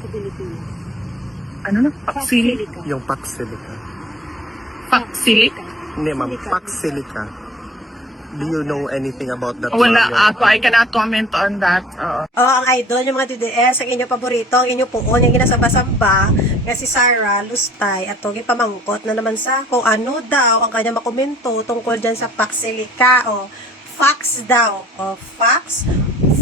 sa Pilipinas? Ano na? Paksili? Paksilica. Yung Paxilica. Paksili? Hindi ma'am, Paxilica. Paxilica. Do you know anything about that? Wala ma'am? ako. I cannot comment on that. Ang idol, yung mga DDS, ang inyo paborito, ang inyo puon, yung ginasamba-samba, nga si Sarah Lustay, at tong pamangkot na naman sa kung ano daw ang kanya makomento tungkol dyan sa Paxilica, o fax daw, o fax,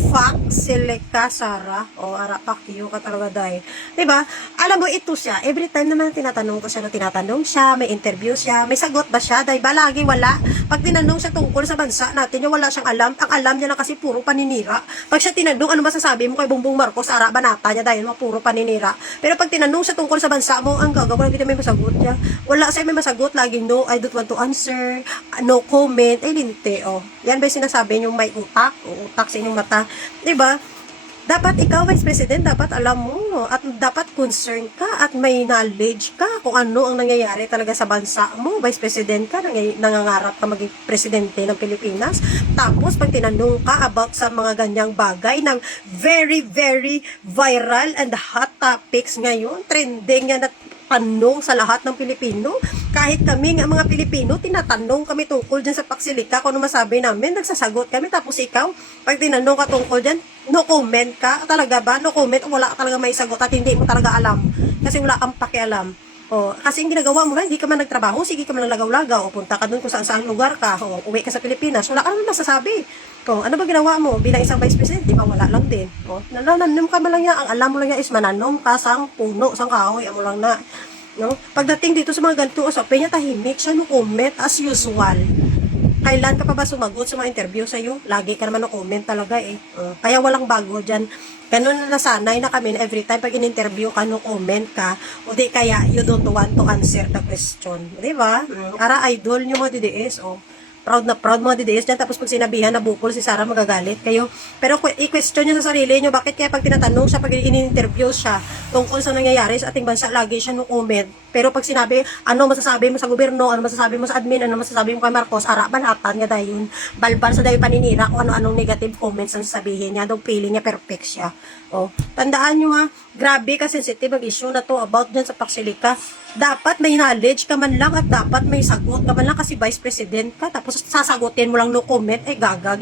Paxilica, Sarah, o arapak, yung katalaga dahi. Diba? Alam mo, ito siya, every time naman tinatanong ko siya, no, tinatanong siya, may interview siya, may sagot ba siya, dahil ba lagi wala? Pag tinanong siya tungkol sa bansa natin, yung wala siyang alam, ang alam niya lang kasi puro paninira. Pag siya tinanong, ano masasabi mo kay Bongbong Marcos, ara banata niya dahil mga puro paninira. Pero pag tinanong siya tungkol sa bansa mo, ang gagawin, hindi may masagot niya. Wala siya may masagot, laging no, I don't want to answer, no comment, ay linte, oh. Yan ba yung sinasabi niyo may utak, o utak sa inyong mata, diba? Dapat ikaw, Vice President, dapat alam mo at dapat concern ka at may knowledge ka kung ano ang nangyayari talaga sa bansa mo. Vice President ka, nangangarap ka maging presidente ng Pilipinas. Tapos, pag tinanong ka about sa mga ganyang bagay ng very, very viral and hot topics ngayon, trending yan at tanong sa lahat ng Pilipino. Kahit kami nga mga Pilipino, tinatanong kami tungkol dyan sa Paxilica, kung ano masabi namin, nagsasagot kami. Tapos ikaw, pag tinanong ka tungkol dyan, no comment ka. Talaga ba? No comment? Wala ka talaga may sagot at hindi mo talaga alam. Kasi wala kang pakialam. O, kasi yung ginagawa mo na, hindi ka man nagtrabaho, sige ka man lagaw-lagaw, o punta ka dun kung saan lugar ka, o uwi ka sa Pilipinas, wala ka naman masasabi. O, ano ba ginawa mo bilang isang vice president? Di ba, wala lang din. O, nananom ka man lang niya, ang alam mo lang niya is mananom ka sang puno, sang kahoy, mo lang na. No? Pagdating dito sa mga ganito, usapin niya tahimik siya, no comment as usual. Kailan ka pa ba sumagot sa mga interview sa'yo? Lagi ka naman no comment talaga eh. Kaya walang bago dyan. Ganun na nasanay na kami na every time pag in-interview ka, no comment ka, o di kaya you don't want to answer the question. Di ba? Para idol nyo mga DDS, oh. Proud na proud mga DDS dyan. Tapos pag sinabihan na bukol si Sarah, magagalit kayo. Pero i-question nyo sa sarili nyo, bakit kaya pag tinatanong siya, pag in-interview siya tungkol sa nangyayari sa ating bansa, lagi siya no comment. Pero pag sinabi, ano masasabi mo sa gobyerno, ano masasabi mo sa admin, ano masasabi mo kay Marcos, araban hatan niya dahil yun. Balbal sa dahil paninira kung ano-anong negative comments ang sasabihin niya. Daw feeling niya perfect siya. Oh, tandaan nyo ha, grabe ka sensitive ang issue na to about dyan sa Paxilica. Dapat may knowledge ka man lang at dapat may sagot ka man lang kasi vice president ka. Tapos sasagutin mo lang no comment, ay gagag.